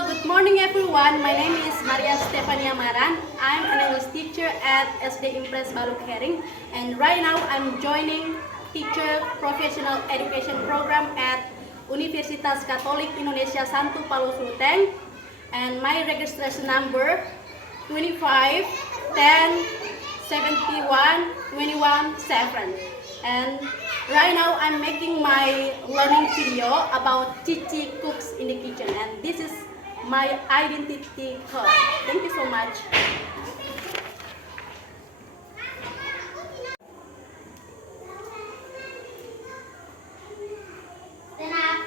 Good morning everyone. My name is Maria Stefania Maran. I'm an English teacher at SD Impres Baru Kering, and right now I'm joining teacher professional education program at Universitas Katolik Indonesia Santo Paulus Ruteng, and my registration number 25 10 71 21 7. And right now I'm making my learning video about Cici cooks in the kitchen, and this is my identity card. Thank you so much. Stand up.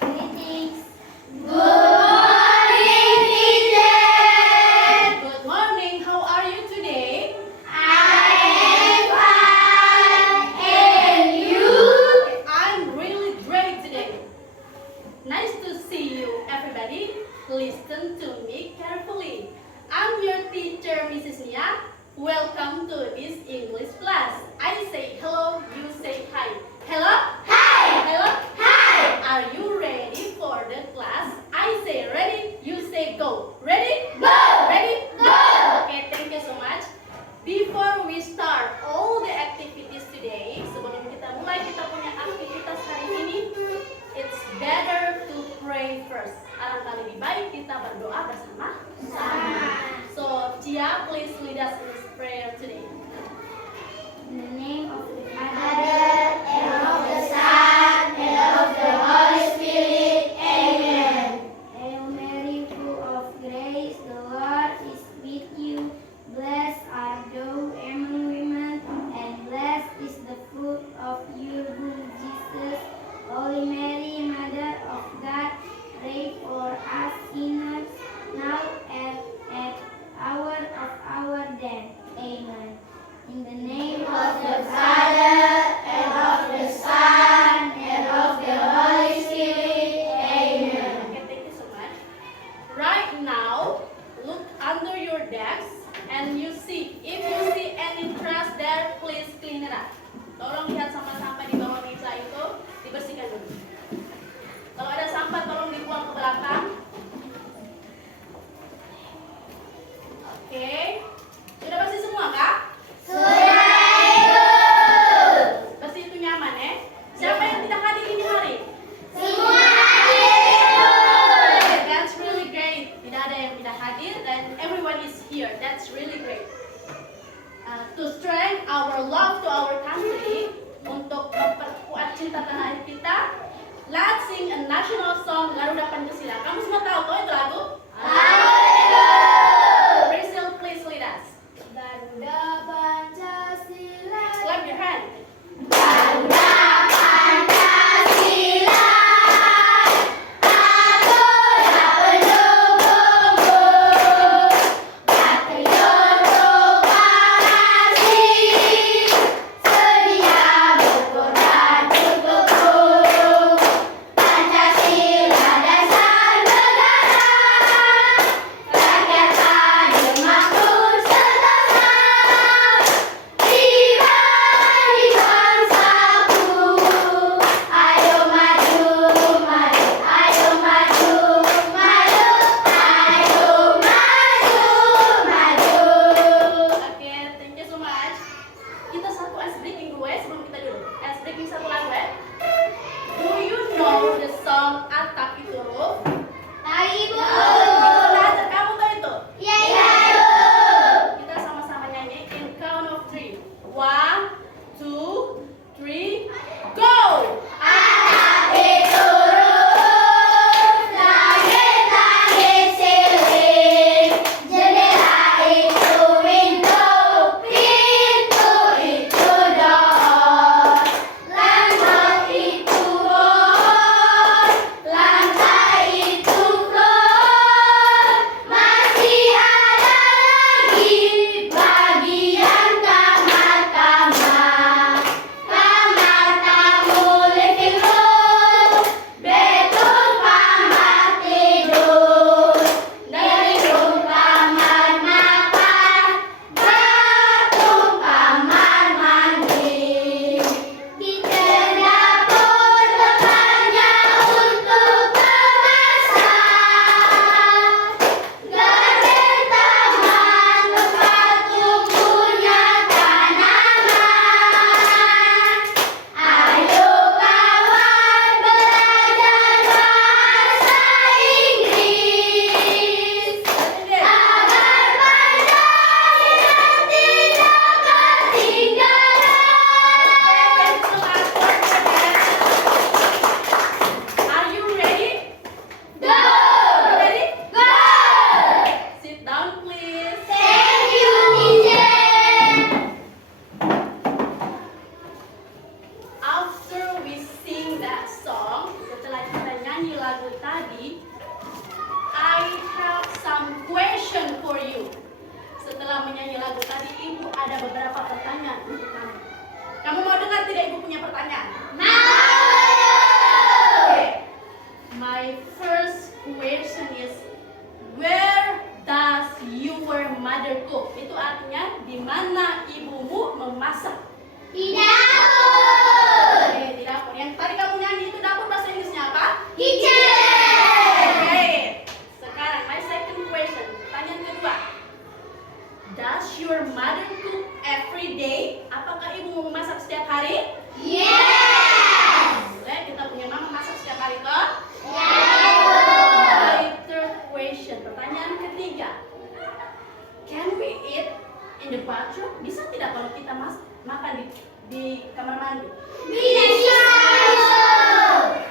Greetings. Good morning. How are you today? I'm really great today. Nice to see you, everybody. Listen to me carefully. I'm your teacher, Mrs. Nia. Welcome to this English class. I say hello, you say hi. Hello? Hi! Hello? Hi! Are you ready for the class? I say ready, you say go. Ready? Go! Ready? Go! Okay, thank you so much. Before we start all the activities today, sebelum kita mulai kita punya aktivitas hari ini, it's better to pray first. Alangkah lebih baik kita berdoa bersama. So, Cia, please lead us in this prayer today. In the name of the Father, and of the Son, and of the Holy Spirit. Amen. Hail Mary, full of grace, the Lord is with you. Blessed are thou among women, and blessed is the fruit of your womb, Jesus. Holy Mary, Mother of God, pray for us sinners, now and at hour of our death. Amen. In the name of the Father, and of the Son, and of the Holy Spirit. Amen. Okay, thank you so much. Right now, look under your desk and you see, if you see any trash there, please clean it up. Tolong lihat sampah-sampah di bawah meja itu, dibersihkan dulu. Kalau ada sampah, tolong dibuang ke belakang. Oke, sudah bersih semua, Kak? Bersih itu nyaman ya? Siapa yang tidak hadir ini hari? That's really great. Tidak ada yang tidak hadir dan everyone is here. That's really great. To strengthen our love to our country, untuk memperkuat cinta tanah air kita, let's sing a national song Garuda Pancasila. Kamu semua tahu toh itu lagu? Priscil, please lead us. Garuda Pancasila. Clap your hand. Garuda Pancasila. Pagoda pendukungmu. Patriot proklamasi. Sedia berkorban untukmu. Pancasila dasar negara. Rakyat adil makmur sejahtera. Tiba di bangsaku. Ayo maju, maju, ayo maju, maju, ayo maju, maju. Oke, thank you so much. Kita satu ice breaking dulu ya sebelum kita dulu. Ice breaking satu lagu ya. Do you know the song Atap Itu Huruf? Tahu Ibu? Belajar kamu tahu itu? Iya, Ibu. Kita sama-sama nyanyi in count of 3. 1, 2, 3, go! Atap itu huruf, langit-langit siling, jendela itu window, pintu itu door, langit itu pohon, lagu tadi, I have some question for you. Setelah menyanyi lagu tadi, Ibu ada beberapa pertanyaan untuk kamu. Kamu mau dengar tidak Ibu punya pertanyaan? Okay. My first question is, where does your mother cook? Itu artinya di mana ibumu memasak? Di dapur. Oke, di dapur. Yang tadi kamu nyanyi itu dapur bahasa Inggrisnya apa? Kitchen. Oke. Sekarang my second question. Pertanyaan kedua. Does your mother cook every day? Apakah ibu memasak setiap hari? Yes. Boleh, kita punya mama masak setiap hari toh? Yes. My third question. Pertanyaan ketiga. Can we eat in the bathroom? Bisa tidak kalau kita makan di kamar mandi? Bisa.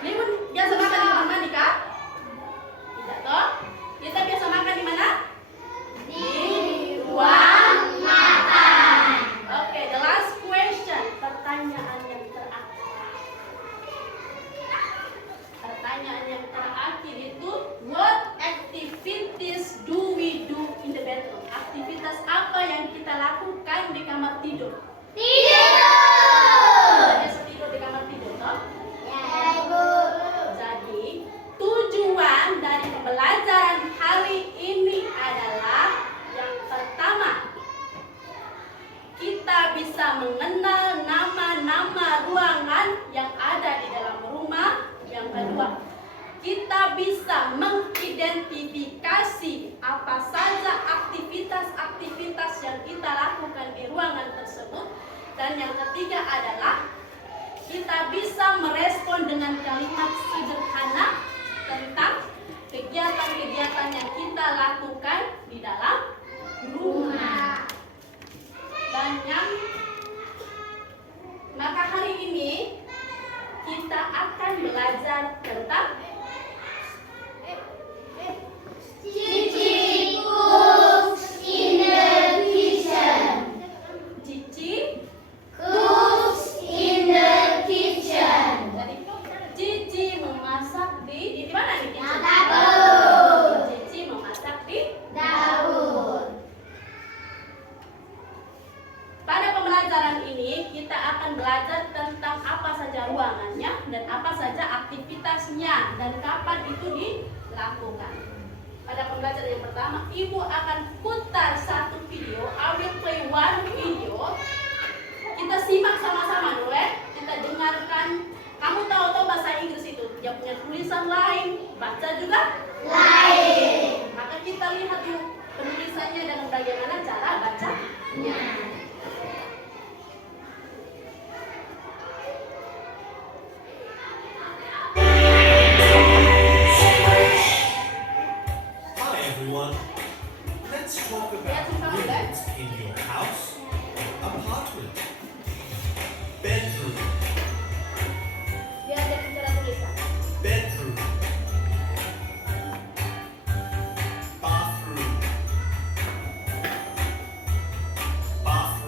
Limun biasa makan di kamar mandi kah? Tidak toh? Kita biasa makan di mana? Di ruang makan. Oke, the last question. Pertanyaan yang terakhir. Pertanyaan yang terakhir itu, what activities do we do in the bedroom? Aktivitas apa yang kita lakukan di kamar tidur? Tidur. Biasa tidur di kamar tidur toh? Ya, Ibu. Jadi, tujuan dari pembelajaran hari ini adalah yang pertama, kita bisa mengenal nama-nama ruangan yang ada di dalam rumah. Yang kedua, kita bisa mengidentifikasi apa saja aktivitas-aktivitas yang kita lakukan di ruangan tersebut. Dan yang ketiga adalah kita bisa merespon dengan kalimat sederhana tentang kegiatan-kegiatan yang kita lakukan di dalam rumah. Dan yang maka hari ini kita akan belajar tentang Cici cooks in the kitchen. Cici. Cooks in the kitchen. Jadi Cici memasak di mana nih? Cici? Dapur. Cici memasak di Dapur. Pada pembelajaran ini kita akan belajar tentang apa saja ruangannya dan apa saja aktivitasnya dan kapan itu dilakukan. Pada pembelajaran yang pertama, Ibu akan putar satu video. I will play one video. Kita simak sama-sama dulu ya. Kita dengarkan. Kamu tahu bahasa Inggris itu dia punya tulisan lain, baca juga Lain. maka kita lihat yuk penulisannya dan bagaimana cara bacanya. Hi everyone. Let's talk about rooms in your house, apartment, bedroom, Biar dia bicara tulisan. bedroom, bathroom, bathroom.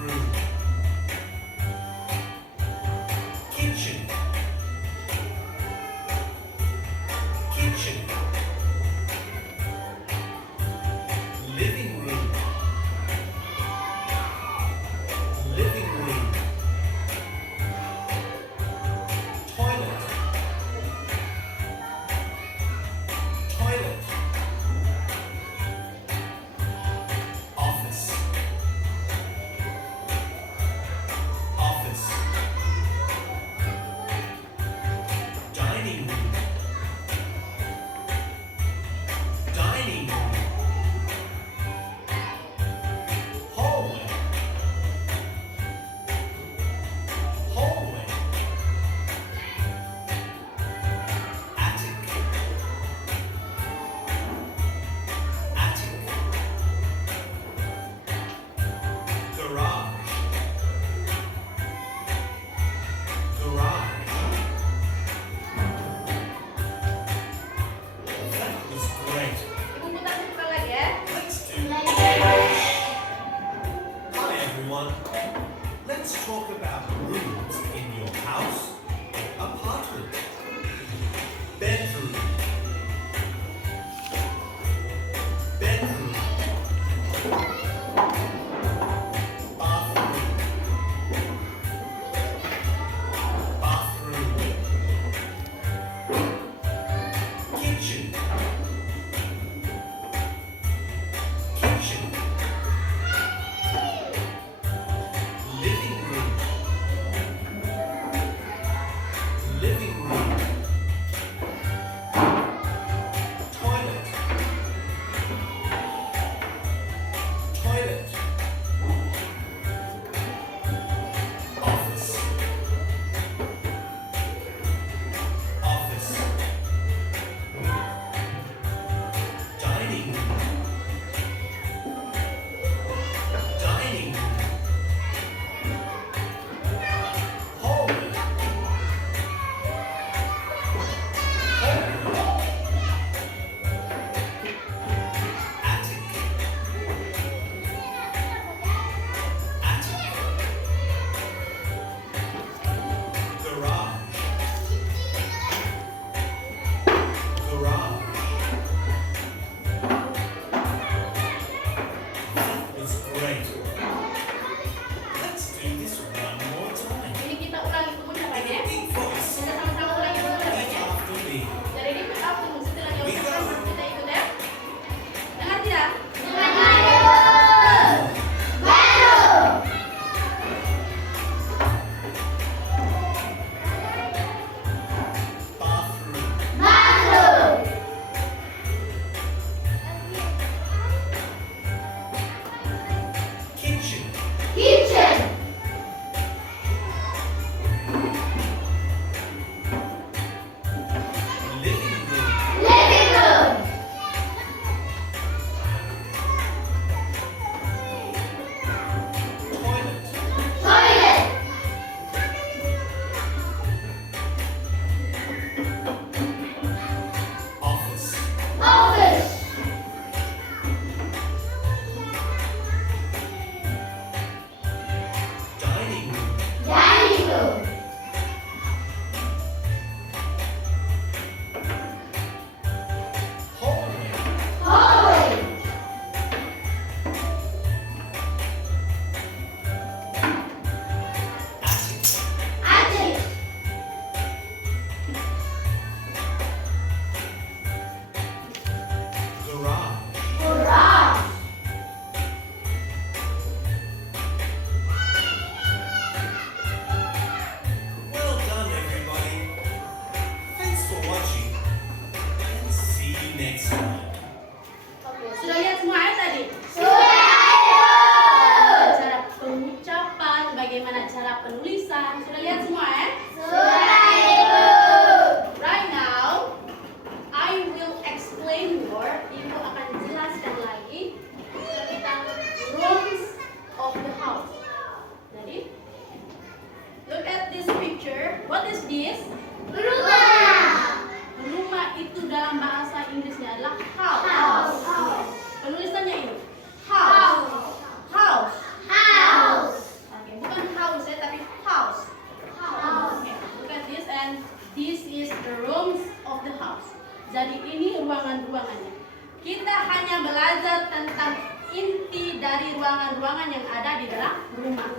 Jadi ini ruangan-ruangannya. Kita hanya belajar tentang inti dari ruangan-ruangan yang ada di dalam rumah.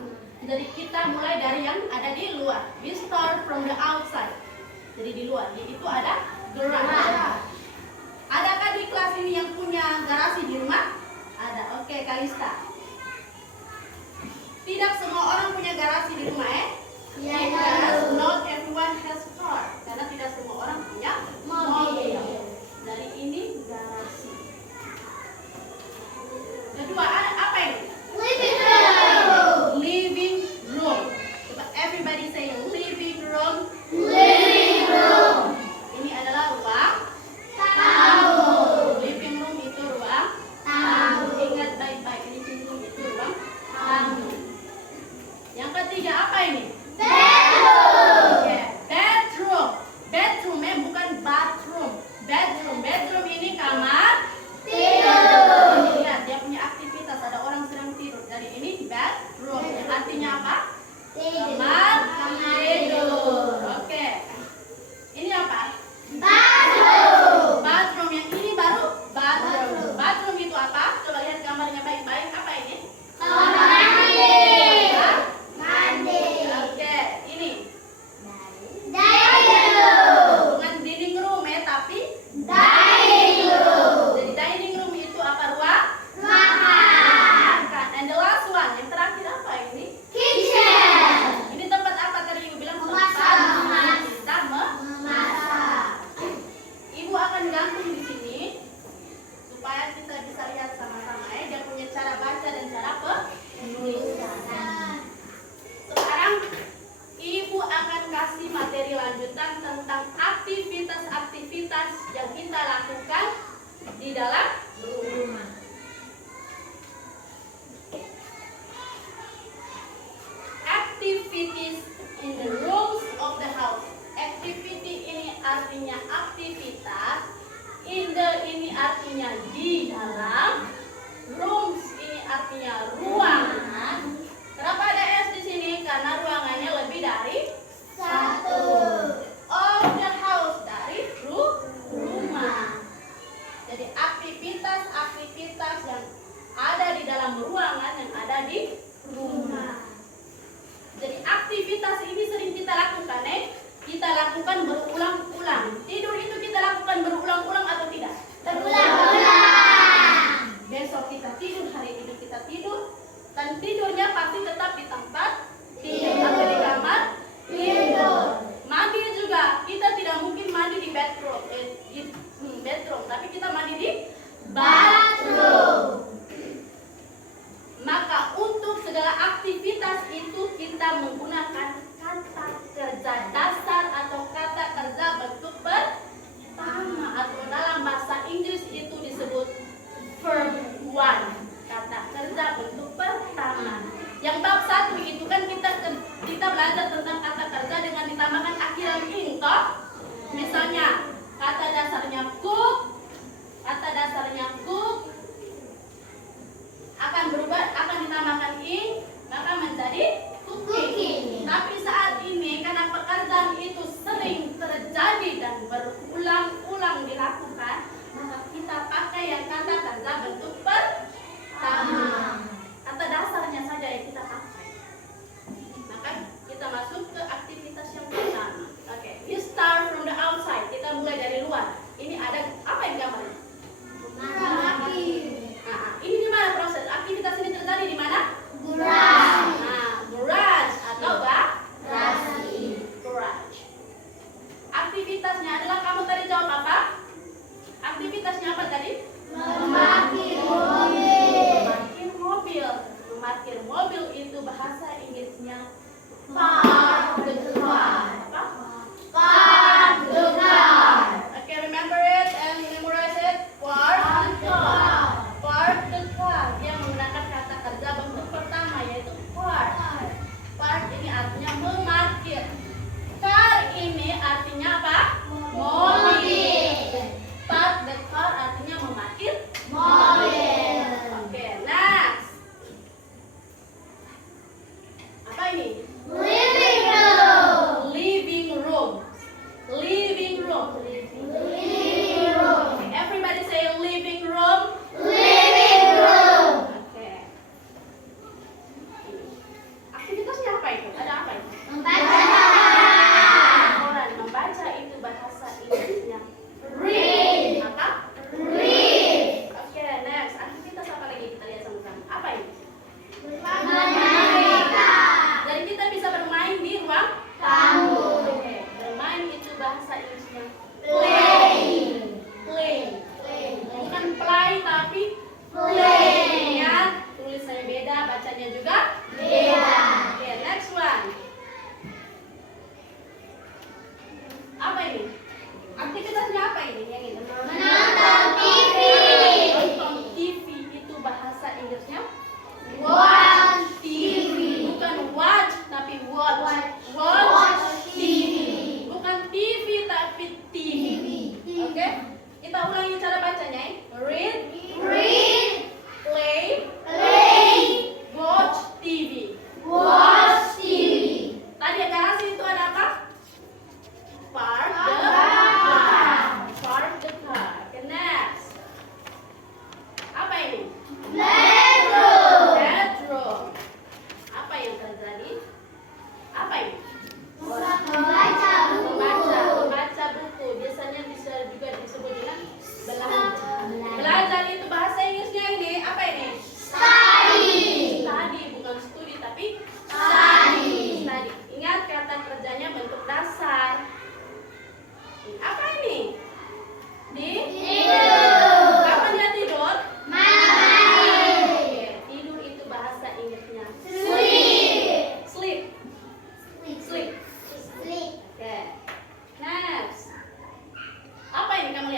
Jadi kita mulai dari yang ada di luar. We start from the outside. Jadi di luar, itu ada garage. Adakah di kelas ini yang punya garasi di rumah? Ada. Oke, Kalista. Tidak semua orang punya garasi di rumah, Yes, not everyone has car. Karena tidak semua orang punya mobil. Dari ini garasi. Kedua, apa ini? Living room. Living room. Coba everybody say living room. Living room. Ini adalah ruang Tamu. living room itu ruang Tamu. Ingat baik-baik, living room itu ruang tamu. Yang ketiga apa ini? Bedroom. Yeah, bedroom. Bedroomnya bukan bathroom. Bedroom ini kamar Tidur. Lihat, dia punya aktivitas. Ada orang sedang tidur. Jadi ini bedroom. Yang artinya apa? Kamar tidur. Oke. Ini apa? Bathroom. Bathroom. Yang ini baru bathroom. Bathroom itu apa? Coba lihat gambarnya baik-baik. Apa ini? Kamar mandi. Hah? Mandi. Oke. Ini Dining room. bukan dining room tapi Dining room. jadi dining room itu apa? Ruang Makan. makan. And the last one, yang terakhir apa ini? Kitchen. Ini tempat apa tadi Ibu bilang? Memasak. Tempat kita Memasak. Ibu akan gantung di sini supaya kita bisa lihat sama-sama dia punya cara baca dan cara penulisan. Sekarang Ibu akan kasih materi lanjutan tentang aktivitas-aktivitas yang kita lakukan di dalam rumah. Activities in the rooms of the house. Activity ini artinya aktivitas. Ini artinya di dalam. Rooms ini artinya ruangan. Kenapa ada S di sini? Karena ruangannya lebih dari Satu. of the house, dari rumah. Jadi aktivitas-aktivitas yang ada di dalam ruangan yang ada di rumah. Jadi aktivitas ini sering kita lakukan, kita lakukan berulang-ulang. Tidur itu kita lakukan berulang-ulang atau tidak? Berulang-ulang. Besok kita tidur, hari ini kita tidur, dan tidur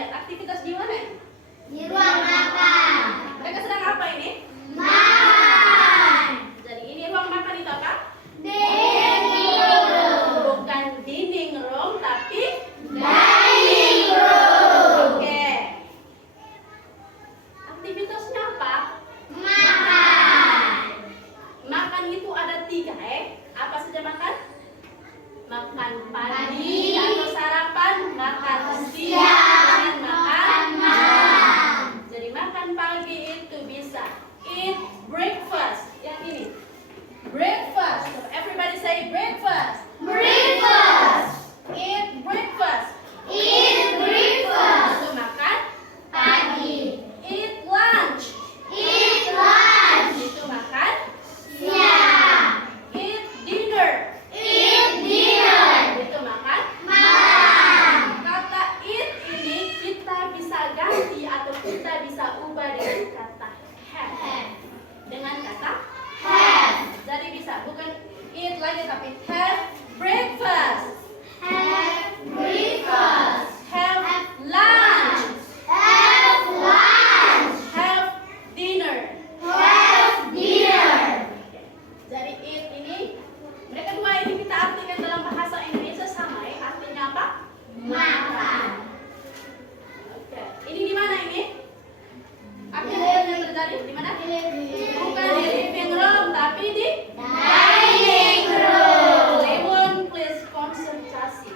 lihat aktivitas di mana? Di ruang makan. Mereka sedang apa ini? Makan. Jadi ini ruang makan itu apa? Dining room. Bukan dining room, tapi Dining room. oke. Aktivitasnya apa? Makan. Makan itu ada 3, Apa saja makan? Makan pagi atau sarapan, makan siang, dan makan malam. Jadi makan pagi itu bisa eat breakfast. Yang ini. Breakfast. So everybody say breakfast. Breakfast. Eat breakfast. Eat breakfast. Itu makan. Pagi. Eat lunch. Eat lunch. Itu makan. Siang. Eat dinner. Eat dinner. Itu makan. Malam. Kata eat ini kita bisa ganti atau kita bisa ubah dengan kata have. Dengan kata Have. jadi bisa bukan eat lagi tapi have breakfast, Have breakfast. have lunch, Have lunch. have dinner. Have dinner. Jadi eat ini mereka dua ini kita artikan dalam bahasa Indonesia sama artinya apa? Makan. Oke. Ini di mana ini? Aktivitas yang terjadi di mana? Bukan di living room tapi di Dining room. Lemon, please konsentrasi.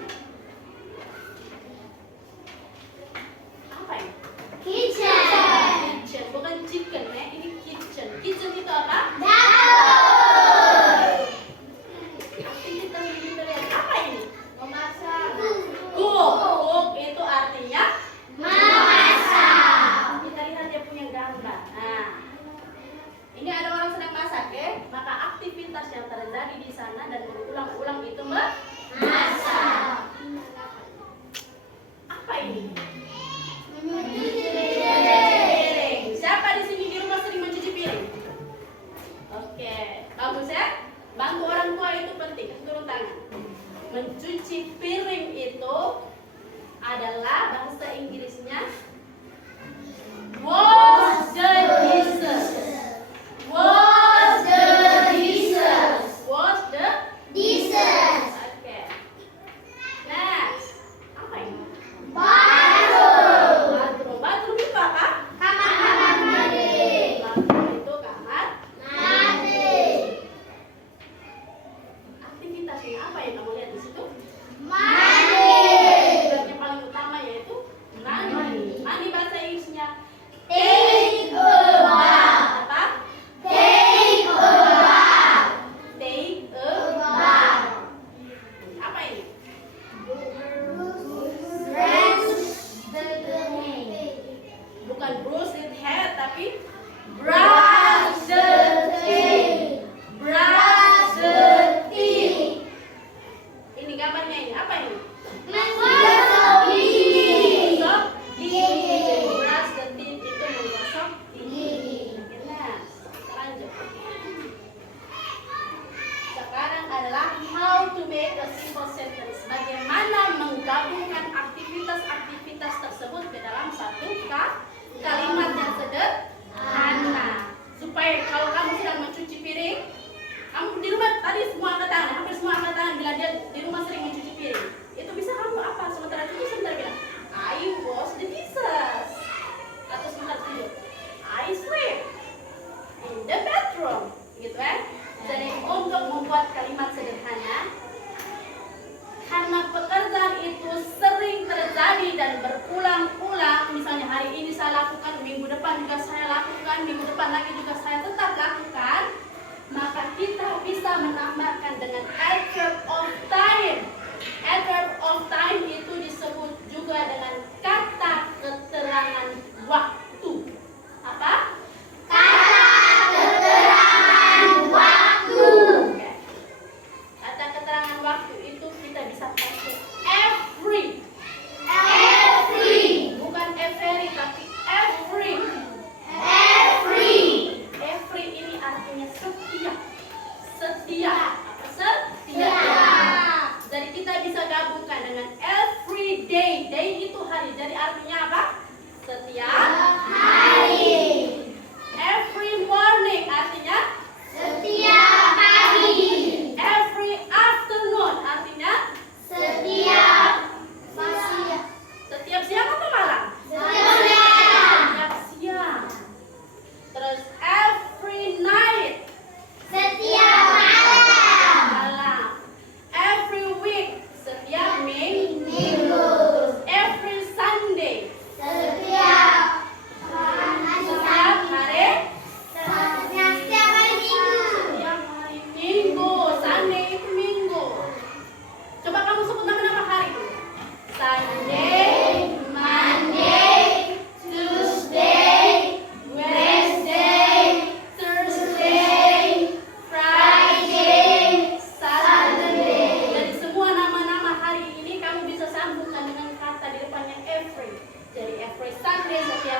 Apa ini? Kitchen. Kitchen, bukan chicken ini kitchen. Kitchen itu apa? Dapur. Aktivitas yang kita lihat apa ini? Memasak. Cook. Cook itu artinya Memasak. kita lihat dia punya gambar. Nah, ini ada orang sedang masak maka aktivitas yang terjadi di sana dan berulang-ulang itu Masak. apa ini? Mencuci Piring. Siapa di sini di rumah sering mencuci piring? Oke, bagus ya. Bantu orang tua itu penting. Turun tangan. Mencuci piring itu adalah bahasa Inggrisnya wash the dishes. Wash the dishes. Wash the dishes. Oke. Next. Apa ini? Bathroom. Bathroom. Bathroom itu apa? Kamar mandi. Bathroom itu kamar. Mandi. Aktivitasnya apa yang kamu lihat di situ? Mandi. Yang paling utama yaitu mandi. Mandi bahasa Inggrisnya Take a bath. apa? Take a bath. Take a Bath. apa ini? Brush the teeth. Bukan brush the head tapi brush the teeth. Brush the teeth. Ini gambarnya ini apa ini? Menggosok gigi. Menggosok gigi. Gigi. Brush the teeth itu menggosok gigi. Gigi. Nah, kita lanjut. Sekarang adalah how to make a simple sentence. Bagaimana menggabungkan aktivitas-aktivitas tersebut ke dalam satu kalimat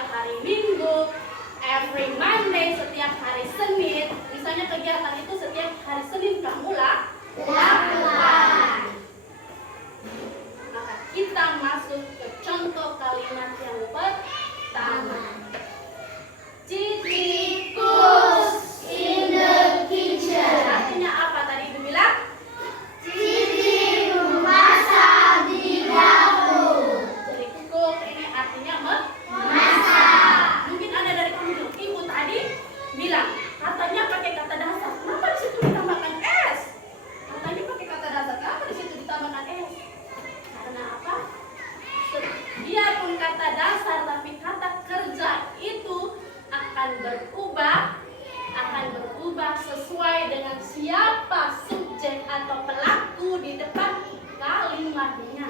setiap hari Minggu, every Monday, setiap hari Senin. Misalnya kegiatan itu setiap hari Senin kamu lakukan. Maka kita masuk ke contoh kalimat yang pertama. Cici cooks in the kitchen. Artinya apa tadi Ibu bilang? Cici memasak di dapur. Jadi cook ini artinya Masak. mungkin ada dari kamu bilang, Ibu tadi bilang katanya pakai kata dasar. Kenapa di situ ditambahkan s? Katanya pakai kata dasar. Kenapa di situ ditambahkan s? Karena apa? Biarpun kata dasar tapi kata kerja itu akan berubah sesuai dengan siapa subjek atau pelaku di depan kalimatnya.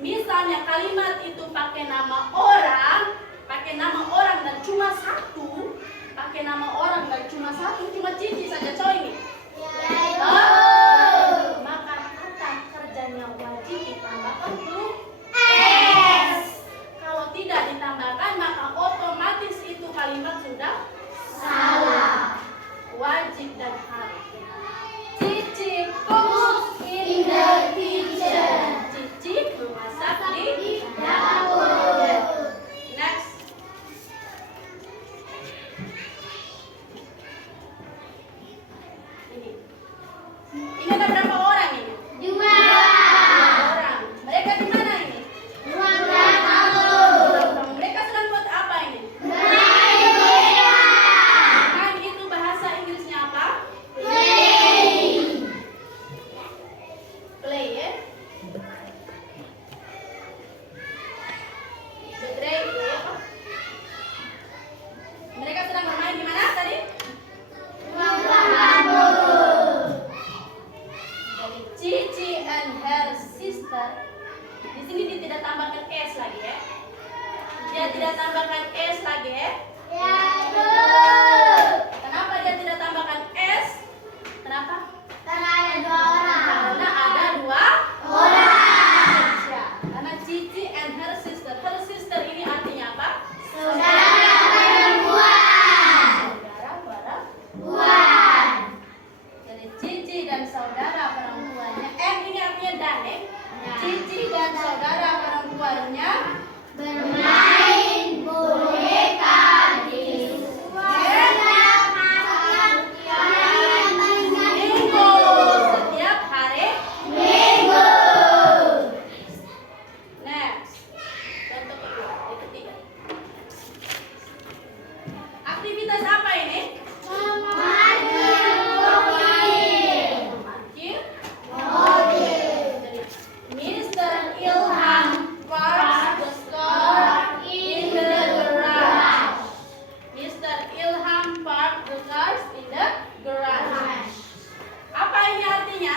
Misalnya kalimat itu pakai nama orang dan cuma satu, cuma Cici saja coy ini. Maka kata kerjanya wajib ditambahkan huruf S. Kalau tidak ditambahkan maka otomatis itu kalimat sudah salah. Wajib dan harus. Cici cooks in the kitchen. Cici memasak di dapur. Next. Ini ada berapa orang ini? 2 Orang. Mereka di mana ini? ruang tamu. Mereka sedang buat apa ini? Main bola. Main itu bahasa Inggrisnya apa? Play. Play ya. Play itu apa? Mereka sedang bermain di mana tadi? Ruang tamu. Jadi Cici and her sister. Di sini dia tidak tambahkan s lagi ya. Dia tidak tambahkan s lagi ya. Ya, Bu. Kenapa dia tidak tambahkan s? Kenapa? Karena ada 2 orang. Karena ada 2 Orang. ya. Karena Cici and her sister. Her sister ini artinya apa? Saudara perempuan. Saudara perempuan. Buan. Jadi Cici dan saudara perempuannya. Ini artinya dan ya. Cici dan saudara perempuannya Bermain boneka di setiap Minggu. Setiap hari Minggu. Next. Contoh kedua, yang ketiga. Aktivitas apa ini? Memarkir mobil. Memarkir. Mobil. Jadi Mr. Ilham parks the car in the garage. Mr. Ilham parks the cars in the garage. Apa ini artinya?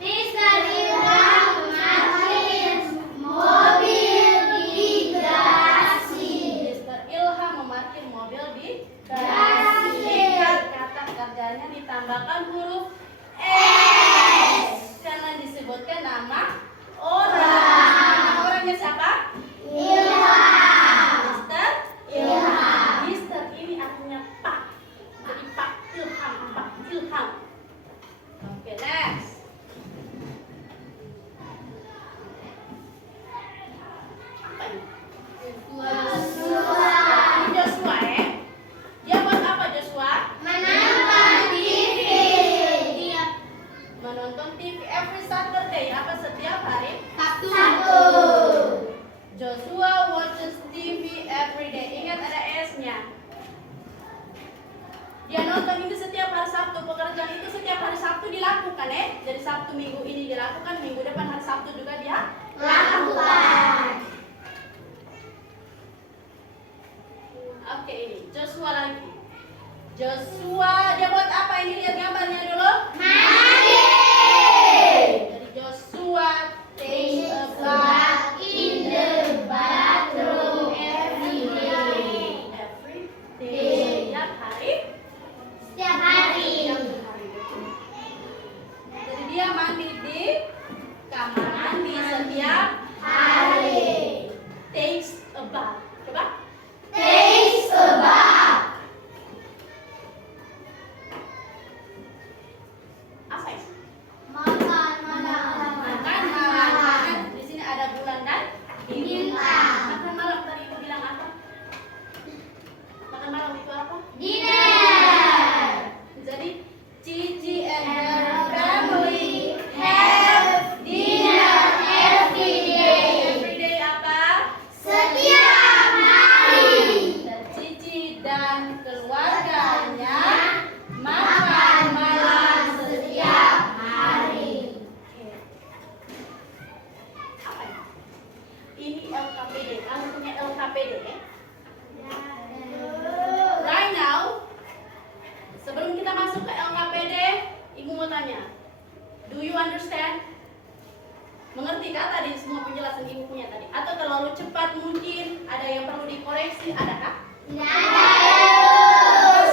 Mr. Ilham memarkir mobil di garasi. Mr. Ilham memarkir mobil di Garasi. Lihat kata kerjanya ditambahkan huruf S karena disebutkan nama orang. Nama orangnya siapa? Ilham. Mr. Ilham. Mr. ini artinya Pak. Jadi Pak Ilham, Pak Ilham. Oke, next. Apa ini? Joshua. Ini Joshua ya. Dia buat apa Joshua? Menonton TV. Menonton TV every Saturday. Apa setiap hari? Sabtu. Joshua watches TV every day. Ingat ada S-nya. Dia nonton itu setiap hari Sabtu. Pekerjaan itu setiap hari Sabtu dilakukan ya. Jadi Sabtu minggu ini dilakukan, minggu depan hari Sabtu juga dia Lakukan. Oke, ini Joshua lagi. Joshua dia buat apa ini? Lihat gambarnya dulu. Mandi. Jadi Joshua takes a bath Bath in the bathroom every day. every day. Setiap hari. Setiap hari. Jadi dia mandi di kamar mandi setiap Hari. takes a bath. Coba LKPD? Right now, sebelum kita masuk ke LKPD, Ibu mau tanya, do you understand? Mengerti kah tadi semua penjelasan Ibu punya tadi? Atau terlalu cepat mungkin? Ada yang perlu dikoreksi? Adakah?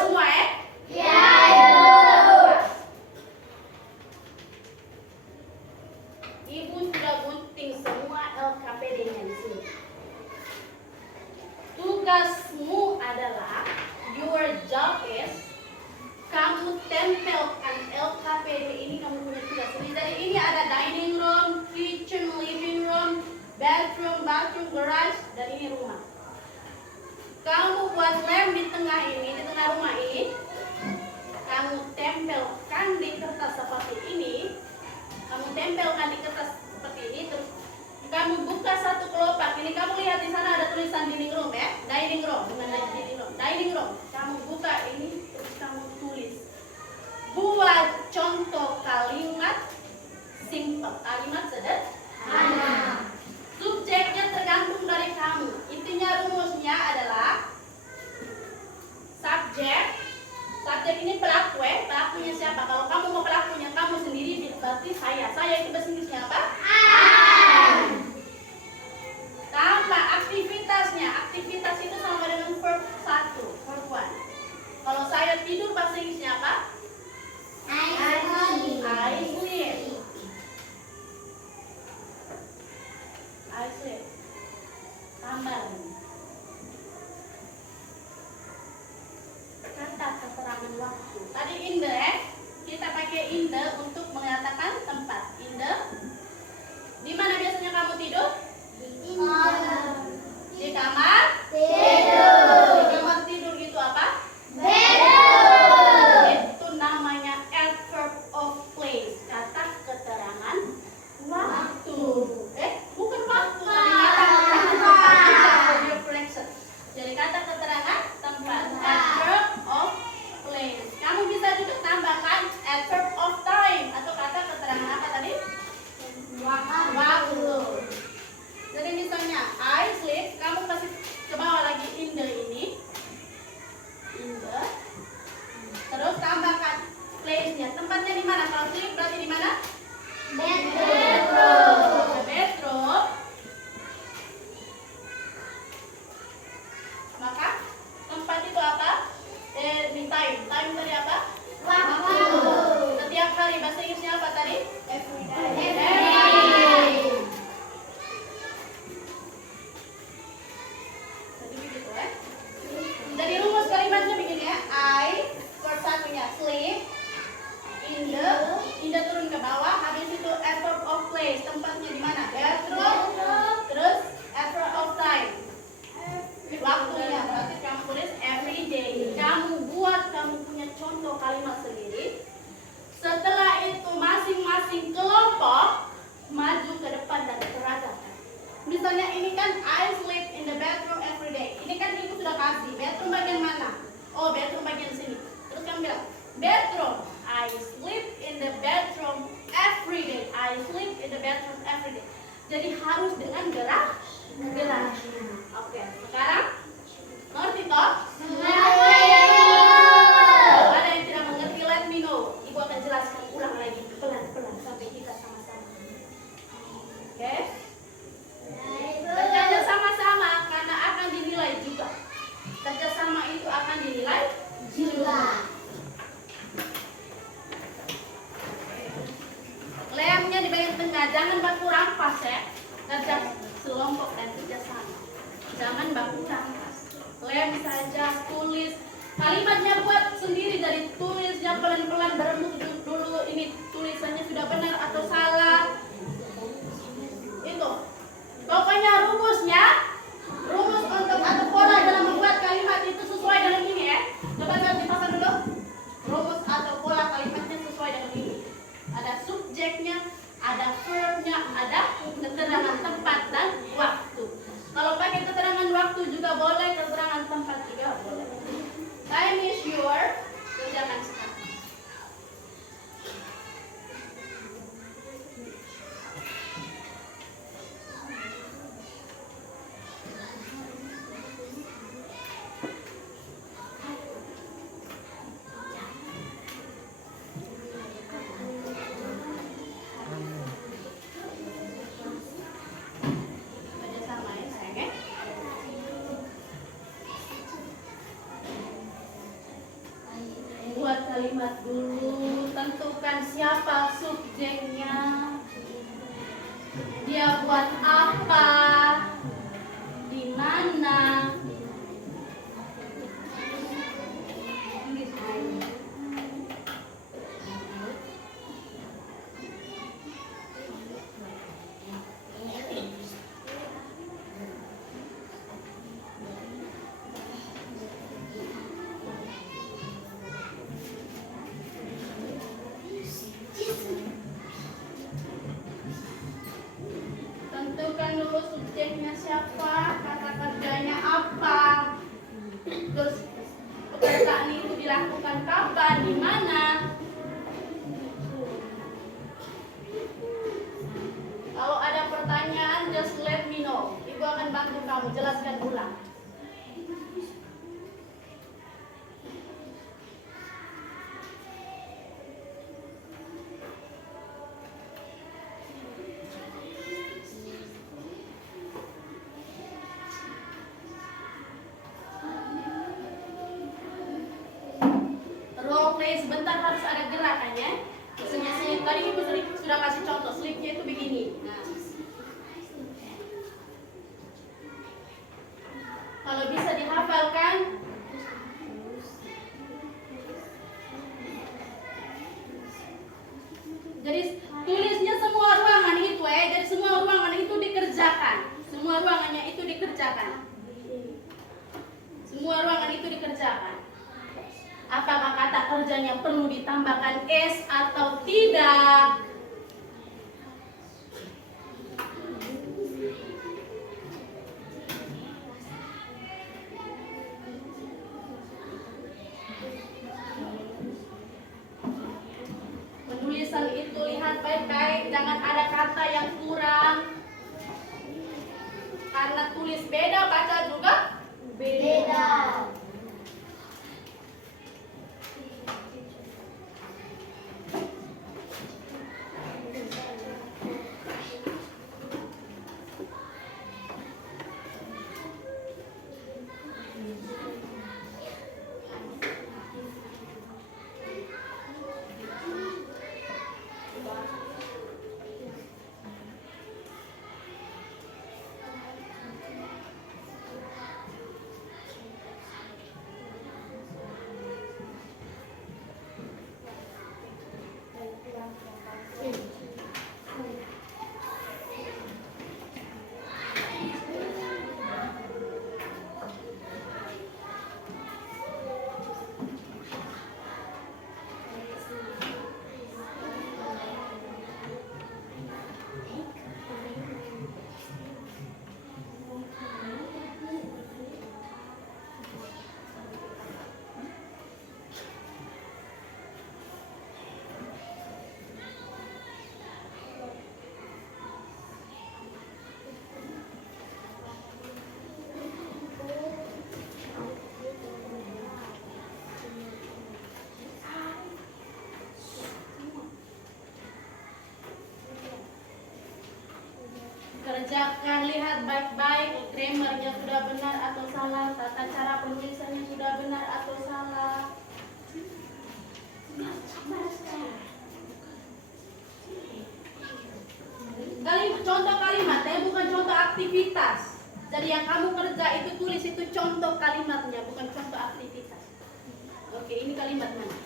Semua Ibu sudah gunting semua LKPD-nya di sini. Tugasmu adalah, your job is, kamu tempelkan LKPD ini, kamu punya tugas ini. Jadi ini ada dining room, kitchen, living room, bedroom, bathroom, garage, dan ini rumah. Kamu buat lem di tengah ini, di tengah rumah ini. Kamu tempelkan di kertas seperti ini. Kamu tempelkan di kertas seperti ini, terus kamu buka satu kelopak. Ini kamu lihat di sana ada tulisan dining room ya, dining room, dengan dining room, dining room. Kamu buka ini, terus kamu tulis. Buat contoh kalimat simple, kalimat sederhana. Subjeknya tergantung dari kamu. Intinya rumusnya adalah subjek. Subjek ini pelaku ya. Pelakunya siapa? Kalau kamu mau pelakunya kamu sendiri, berarti saya. Saya itu bahasa Inggrisnya apa? Tambah aktivitasnya. Aktivitas itu sama dengan verb 1, verb 1. Kalau saya tidur bahasa Inggrisnya apa? I sleep. I sleep. Tambah. Kata keterangan waktu. Tadi in the kita pakai in the untuk mengatakan tempat. In the. Di mana biasanya kamu tidur? Di kamar tidur. Di kamar tidur itu apa? Itu namanya adverb of place. Kata keterangan waktu. Bukan waktu, tapi kata keterangan tempat. Jadi kata keterangan tempat. Adverb of place. Kamu bisa juga tambahkan adverb of time atau kata keterangan apa tadi? Waktu. Jadi misalnya I sleep, kamu kasih ke bawah lagi in the ini. In the. Terus tambahkan place-nya. Tempatnya di mana? Kalau sleep berarti di mana? Bedroom. Bedroom. Maka tempat itu apa? Di time. Time tadi apa? Waktu. Setiap hari bahasa Inggrisnya apa tadi? Every day. Jadi begitu ya. Jadi rumus kalimatnya begini ya. I, verb satunya sleep. In the turun ke bawah. Habis itu adverb of place. Tempatnya di mana? Bedroom. Terus adverb of time. Waktunya berarti kamu tulis every day. Kamu buat, kamu punya contoh kalimat sendiri. Setelah itu masing-masing kelompok maju ke depan dan peragakan. Misalnya ini kan I sleep in the bedroom every day. Ini kan ibu sudah kasih bedroom bagian mana? Oh, bedroom bagian sini. Terus kamu bilang bedroom. I sleep in the bedroom every day. I sleep in the bedroom every day. Jadi harus dengan gerak. Oke, sekarang ngerti toh? Kalau ada yang tidak mengerti, let me know. Ibu akan jelaskan ulang lagi pelan-pelan sampai kita sama-sama. Oke? Kerjanya sama-sama karena akan dinilai juga. Kerjasama itu akan dinilai juga. Lemnya di bagian tengah, jangan baku rampas ya. Kerja kelompok dan kerjasama. Jangan baku rampas. Lem saja, tulis. Kalimatnya buat sendiri, dari tulisnya pelan-pelan, beremuk dulu ini tulisannya sudah benar atau salah. Itu. Pokoknya rumus untuk atau pola dalam membuat kalimat itu sesuai dengan ini ya. Coba dipasang dulu. Rumus atau pola kalimatnya sesuai dengan ini. Ada subjeknya, ada verbnya, ada keterangan tempat dan waktu. Kalau pakai keterangan waktu juga boleh, keterangan tempat juga boleh. Time is your, kerjakan sekarang. kalimat dulu. Tentukan siapa subjeknya. Dia buat apa? Di mana? Tentukan dulu subjeknya siapa, kata kerjanya apa, terus pekerjaan itu dilakukan kapan, di mana. Kalau ada pertanyaan, just let me know. Ibu akan bantu kamu jelaskan ulang. Role play sebentar, harus ada gerakannya. Misalnya slip, tadi ibu sudah kasih contoh, slipnya itu begini. Nah, kalau bisa dihafalkan, jadi tulisnya semua ruangan itu jadi semua ruangan itu dikerjakan. Semua ruangannya itu dikerjakan. Semua ruangan itu dikerjakan. Apakah kata kerjanya perlu ditambahkan S atau tidak? Penulisan itu lihat baik-baik, jangan ada kata yang kurang. Karena tulis beda, baca juga beda. Kerjakan, lihat baik-baik, grammarnya sudah benar atau salah, tata cara penulisannya sudah benar atau salah. Contoh kalimat, bukan contoh aktivitas. Jadi yang kamu kerja itu tulis itu contoh kalimatnya, bukan contoh aktivitas. Oke, ini kalimat mana?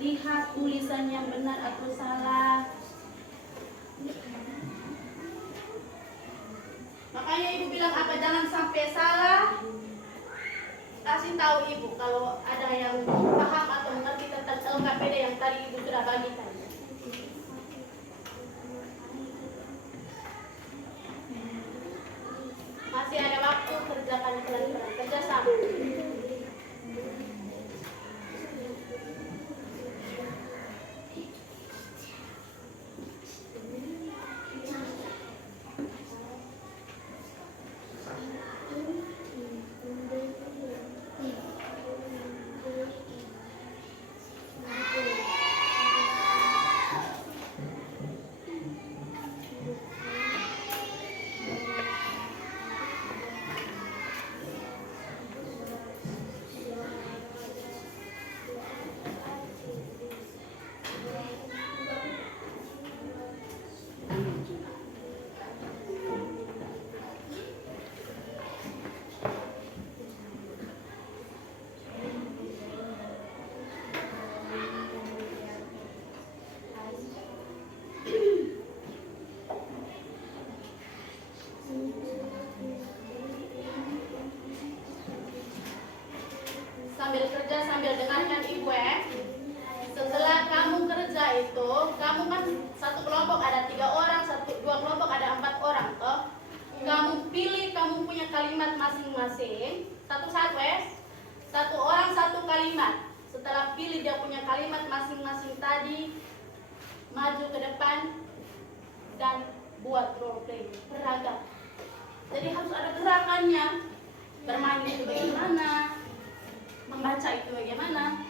Lihat tulisan yang benar atau salah. Makanya ibu bilang apa, jangan sampai salah. Kasih tahu ibu kalau ada yang paham atau mengerti tentang LKPD yang tadi ibu sudah bagikan. Masih ada waktu, kerjakan pelan-pelan, kerjasama. sambil kerja sambil dengarkan ibu ya. Setelah kamu kerja itu, kamu kan satu kelompok ada 3 orang, dua kelompok ada 4 orang toh. Kamu pilih kamu punya kalimat masing-masing, satu-satu ya. Satu orang satu kalimat. Setelah pilih dia punya kalimat masing-masing tadi, maju ke depan dan buat role play, beragam. Jadi harus ada gerakannya. Bermain itu bagaimana? Membaca itu bagaimana?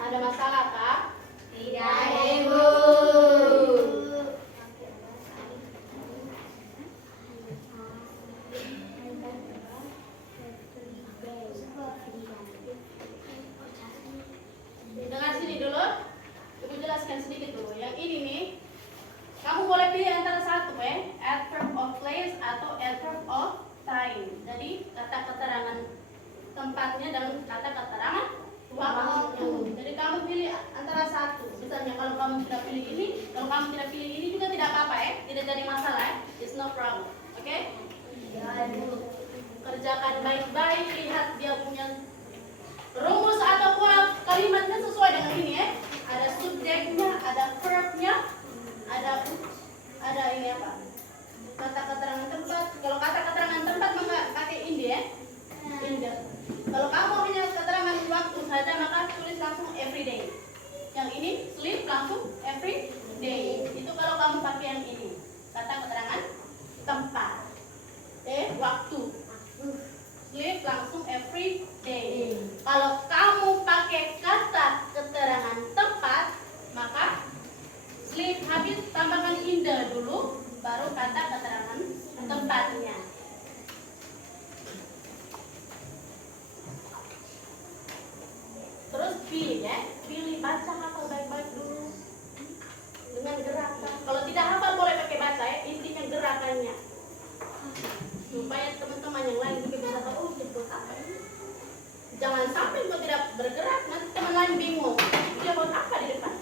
Ada masalah kak? Tidak, Ibu. Dengar sini dulu. Ibu jelaskan sedikit dulu. Yang ini nih, kamu boleh pilih antara satu adverb of place atau adverb of time. Jadi kata keterangan tempatnya dan kata keterangan waktu. Jadi kamu pilih antara satu. Misalnya kalau kamu tidak pilih ini, kalau kamu tidak pilih ini juga tidak apa-apa tidak jadi masalah It's no problem. Oke? Kerjakan baik-baik, lihat dia punya rumus atau kalimatnya sesuai dengan ini Ada subjeknya, ada verbnya, ada ini apa? Kata keterangan tempat. Kalau kata keterangan tempat maka pakai indi in the. Kalau kamu hanya keterangan waktu saja maka tulis langsung every day. Yang ini sleep langsung every day. Itu kalau kamu pakai yang ini. Kata keterangan tempat. Waktu. Sleep langsung every day. Kalau kamu pakai kata keterangan tempat, maka sleep habis tambahkan in the dulu, baru kata keterangan tempatnya. Terus pilih baca hafal baik-baik dulu dengan gerakan. Kalau tidak hafal boleh pakai baca intinya gerakannya. Supaya teman-teman yang lain juga bisa tahu itu apa ini. Jangan sampai kau tidak bergerak nanti teman lain bingung. Dia buat apa di depan?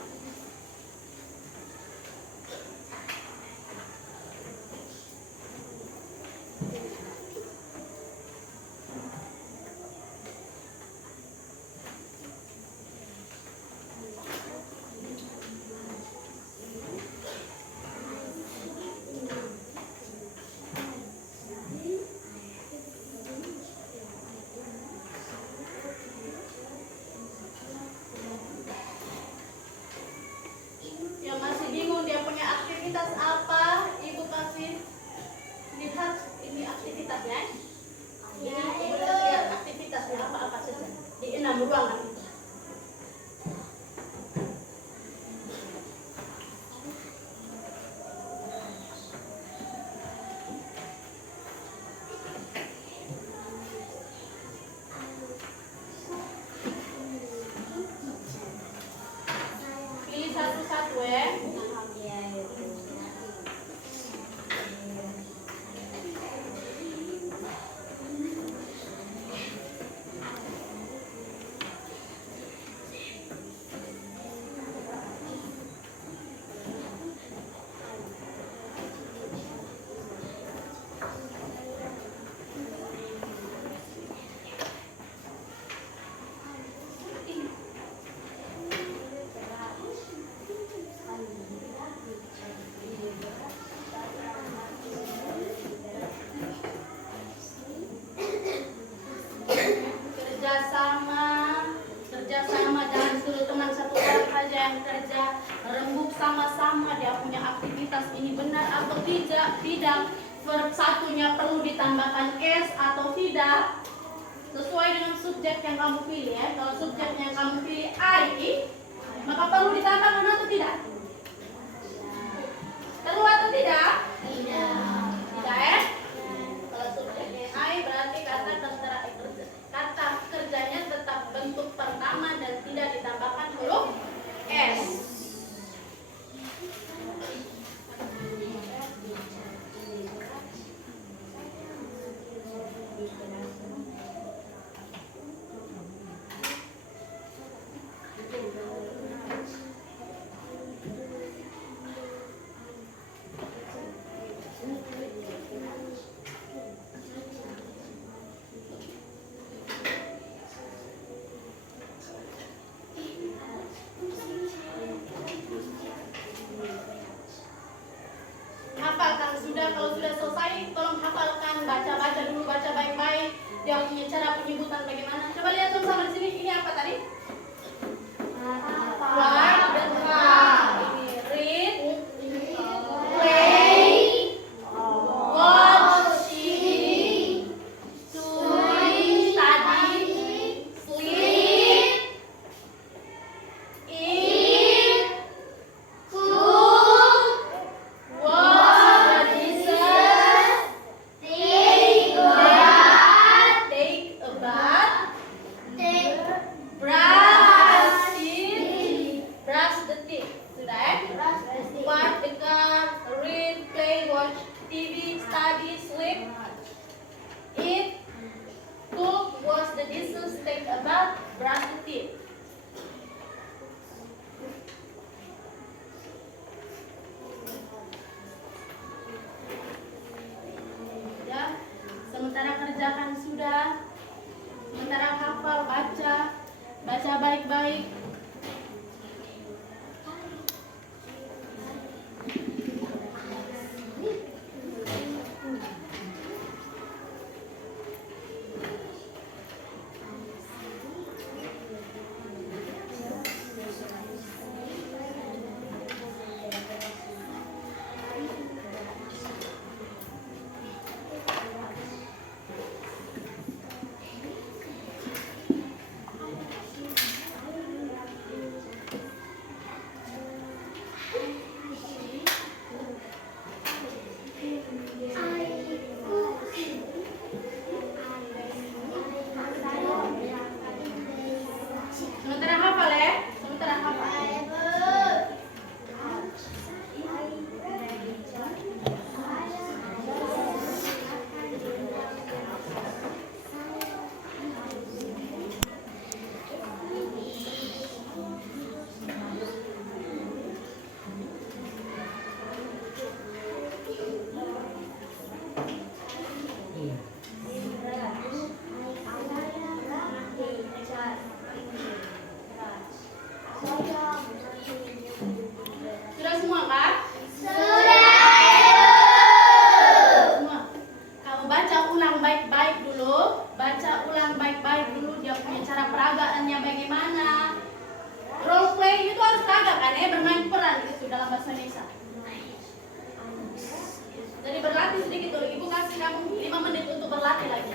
dia punya aktivitas ini benar atau tidak, verb satunya perlu ditambahkan s atau tidak, sesuai dengan subjek yang kamu pilih ya. Kalau subjeknya yang kamu pilih I, maka perlu ditambahkan atau tidak? Perlu atau tidak? Tidak ya? Kalau subjeknya I berarti kata kerjanya tetap bentuk pertama dan tidak ditambahkan huruf S. Hafalkan sudah, kalau sudah selesai tolong hafalkan, baca dulu, baca baik-baik. Dia punya cara penyebutan bagaimana. Coba lihat sama-sama di sini. Ini apa tadi? What dan ini read, play, watch TV, study, sleep, eat, cook, wash the dishes, take a bath, brush the teeth. Sudah ya? Walk the car, read, play, watch TV, study, sleep, eat, cook, wash the dishes, take a bath, brush the teeth. Ya, sementara kerjakan sudah, sementara hafal, baca baik-baik. Sementara hafal ya, sementara hafal. Sudah semua kan? Semua. Kamu baca ulang baik-baik dulu. Dia punya cara peragaannya bagaimana. Role play itu harus peraga kan ya, bermain peran itu dalam bahasa Indonesia. Jadi berlatih sedikit dulu. Ibu kasih kamu 5 menit untuk berlatih lagi.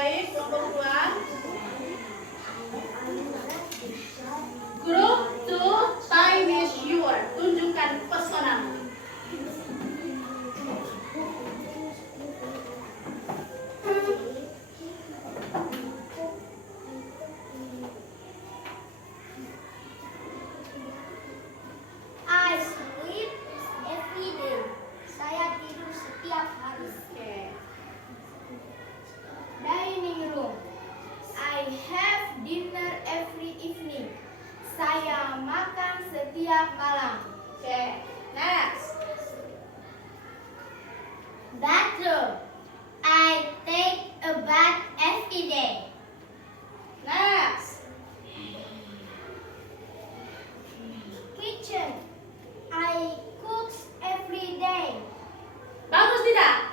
Baik, kelompok 2. Group 2, time is yours. Tunjukkan pesonamu. I sleep every day. Saya tidur setiap hari. Dining room. I have dinner every evening. Saya makan setiap malam. Next. Bathroom. I take a bath every day. Next. Kitchen. I cook every day. Bagus tidak?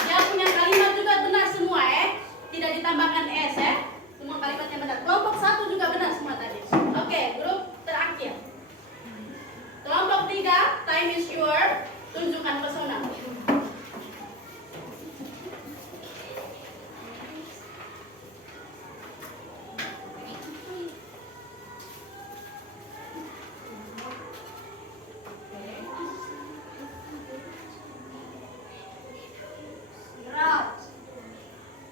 Dia punya kalimat juga benar semua tidak ditambahkan s semua kalimatnya benar. Kelompok 1 juga benar semua tadi. Oke, grup terakhir. Kelompok 3, time is yours. Tunjukkan pesona. Garage.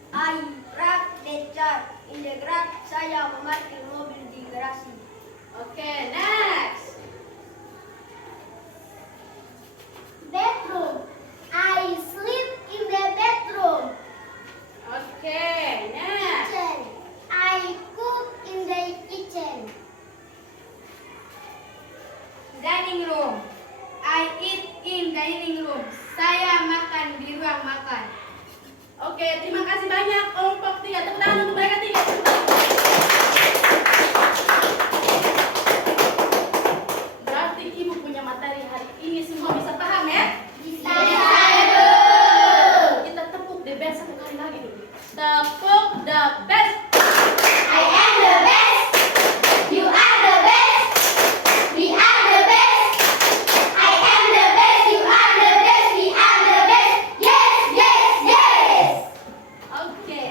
I park the car in the garage. Saya memarkir mobil di garasi. Oke, next. Bedroom. I sleep in the bedroom. Oke, next. Kitchen. I cook in the kitchen. Dining room. I eat in dining room. Saya makan di ruang makan. Oke, terima kasih banyak kelompok 3. Tepuk tangan untuk mereka 3. Berarti ibu punya materi hari ini semua bisa paham ya? Bisa. Kita tepuk the best satu kali lagi dulu. Tepuk the best. I am the best. You are the best. We are the best. I am the best. You are the best. We are the best. Yes, yes, yes. Oke.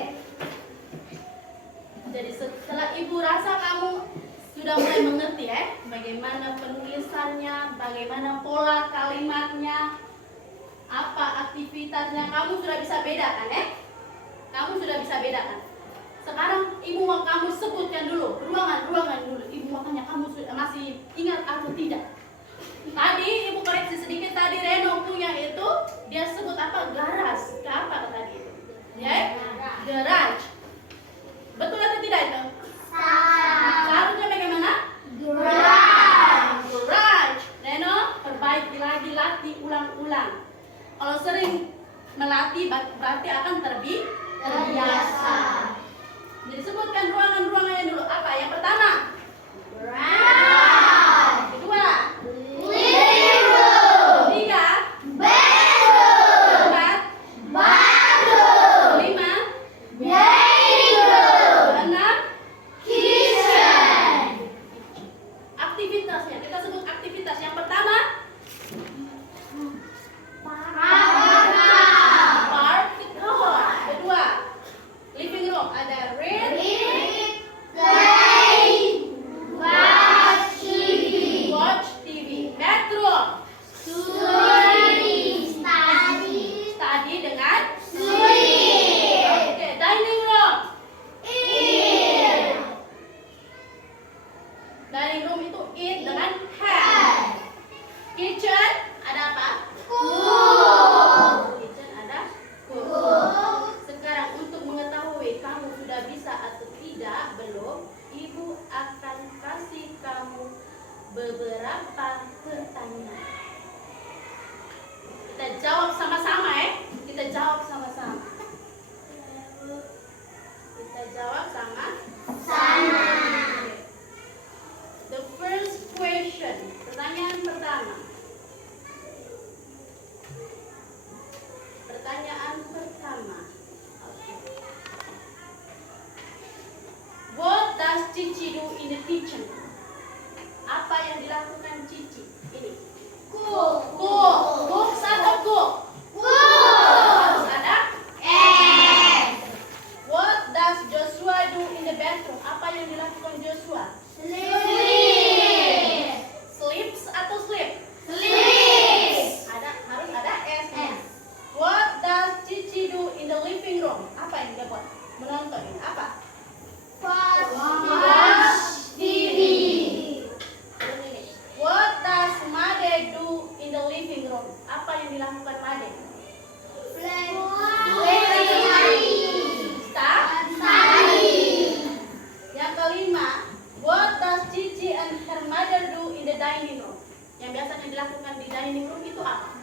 Jadi setelah ibu rasa kamu sudah mulai mengerti bagaimana penulisannya, bagaimana pola kalimatnya, apa aktivitasnya, kamu sudah bisa bedakan Kamu sudah bisa bedakan. Sekarang ibu mau kamu sebutkan dulu ruangan-ruangan dulu. Ibu mau tanya kamu masih ingat atau tidak? Tadi ibu koreksi sedikit, tadi Reno punya itu dia sebut apa? Garas. Apa tadi itu? Ya? Garage. Betul atau tidak itu? Seharusnya bagaimana? Garage. Reno, perbaiki lagi, latih ulang-ulang. Kalau sering melatih berarti akan terbiasa. Jadi sebutkan ruangan-ruangannya dulu. Apa? Yang pertama? Kedua? Tiga? Empat? Lima? Enam? Aktivitasnya, kita sebut aktivitas. Yang pertama? Park the car. Kedua? Living room. Ada read, Play, watch, apa yang dilakukan Made? Yang kelima, what does Cici and her mother do in the dining room? Yang biasanya dilakukan di dining room itu apa?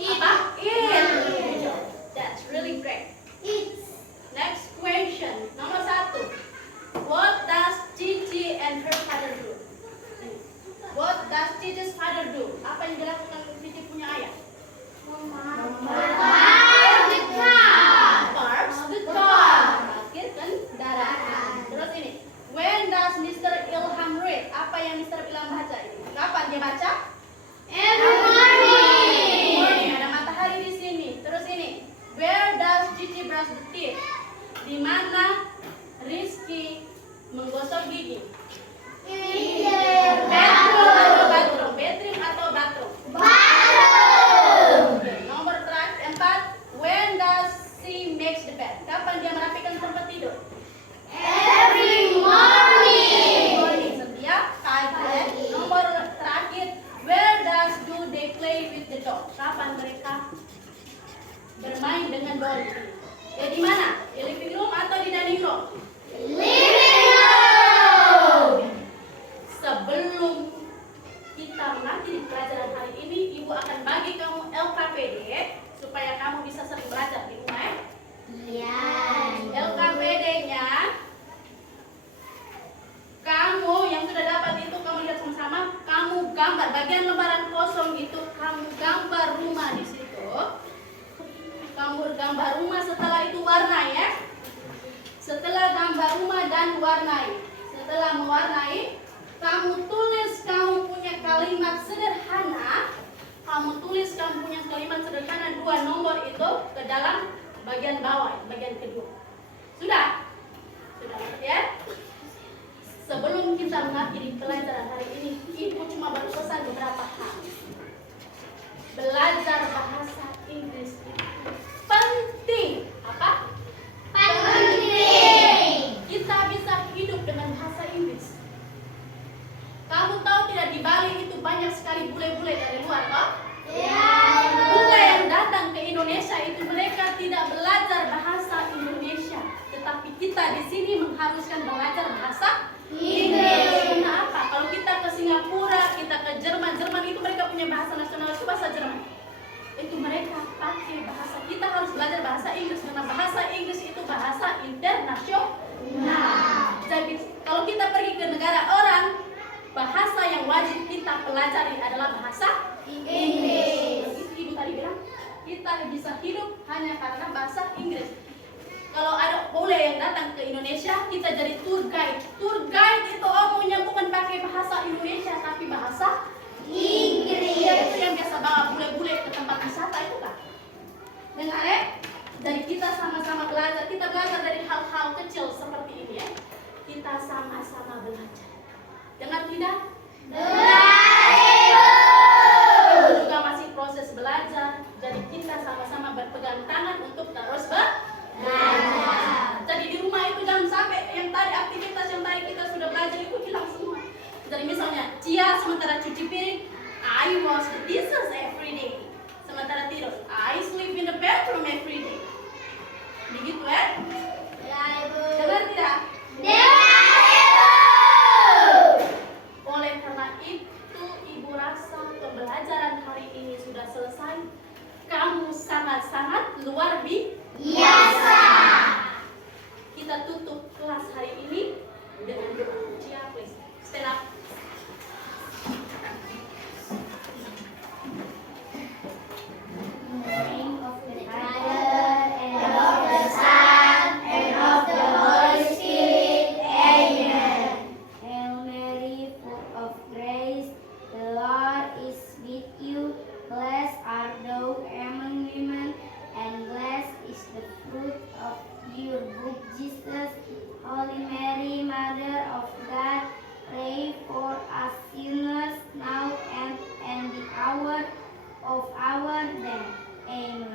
Apa? Eat. That's really great. Next question, nomor 1. What does Cici and her father do? What does Cici's father do? Apa yang dilakukan Cici punya ayah? Parks the car. Parkir kendaraan. Terus ini, when does Mr. Ilham read? Apa yang Mr. Ilham baca ini? Kapan dia baca? Every morning. Morning, ada matahari di sini. Terus ini, where does Cici brush the teeth? Di mana Rizky menggosok gigi? Bathroom. Bedroom atau bathroom? Oke, nomor 4. When does she makes the bed? Kapan dia merapikan tempat tidur? Every morning. Setiap pagi. Nomor terakhir, where does do they play with the dog? Kapan mereka bermain dengan Dolly? Ya di mana? Di living room atau di dining room? Living room. Sebelum kita menanti di pelajaran hari ini, Ibu akan bagi kamu LKPD supaya kamu bisa sering belajar di rumah ya. Iya. LKPD-nya kamu yang sudah dapat itu kamu lihat sama-sama, kamu gambar bagian lembaran kosong itu, kamu gambar rumah di situ. Kamu gambar rumah, setelah itu warnai ya. Setelah gambar rumah dan warnai, setelah mewarnai, kamu tulis kamu punya kalimat sederhana. Kamu tulis kamu punya kalimat sederhana 2 nomor itu ke dalam bagian bawah, bagian kedua. Sudah? Sudah ya? Sebelum kita mengakhiri pelajaran hari ini, Ibu cuma berpesan beberapa hal. Belajar bahasa Inggris itu penting. Apa? Penting. Kita bisa hidup dengan bahasa Inggris. Kamu tahu tidak, di Bali itu banyak sekali bule-bule dari luar, toh? Ya. Bule yang datang ke Indonesia itu mereka tidak belajar bahasa Indonesia, tetapi kita di sini mengharuskan belajar bahasa Inggris. Kenapa? Kalau kita ke Singapura, kita ke Jerman itu mereka punya bahasa nasional itu bahasa Jerman. Itu mereka pakai bahasa, kita harus belajar bahasa Inggris karena bahasa Inggris itu bahasa internasional. Jadi kalau kita pergi ke negara orang, bahasa yang wajib kita pelajari adalah bahasa Inggris. Itu Ibu tadi bilang, kita bisa hidup hanya karena bahasa Inggris. Kalau ada bule yang datang ke Indonesia, kita jadi tour guide. Tour guide itu omongnya bukan pakai bahasa Indonesia, tapi bahasa Inggris. Ya, itu yang biasa bawa bule-bule ke tempat wisata itu kan. Dengar ya? Jadi kita sama-sama belajar. Kita belajar dari hal-hal kecil seperti ini ya. Kita sama-sama belajar. Dengar tidak? Ibu juga masih proses belajar. Jadi kita sama-sama berpegang tangan untuk terus belajar. Jadi di rumah itu jangan sampai yang tadi aktivitas yang tadi kita sudah belajar itu hilang semua. Jadi misalnya Cia sementara cuci piring, I wash the dishes every day. Sementara tidur, I sleep in the bathroom every day. Begitu ya? Ya, Ibu. Dengar tidak? Dengar, Ibu. Oleh karena itu, Ibu rasa pembelajaran hari ini sudah selesai. Kamu sangat-sangat luar Biasa. Kita tutup kelas hari ini dengan doa. Cia, please stand up. In the name of the Father, and of the Son, and of the Holy Spirit. Amen. Hail Mary, full of grace, the Lord is with you. Blessed are thou among women, and blessed is the fruit of your womb, Jesus. Holy Mary, Mother of God, pray for us sinners now and in the hour of our death. Amen.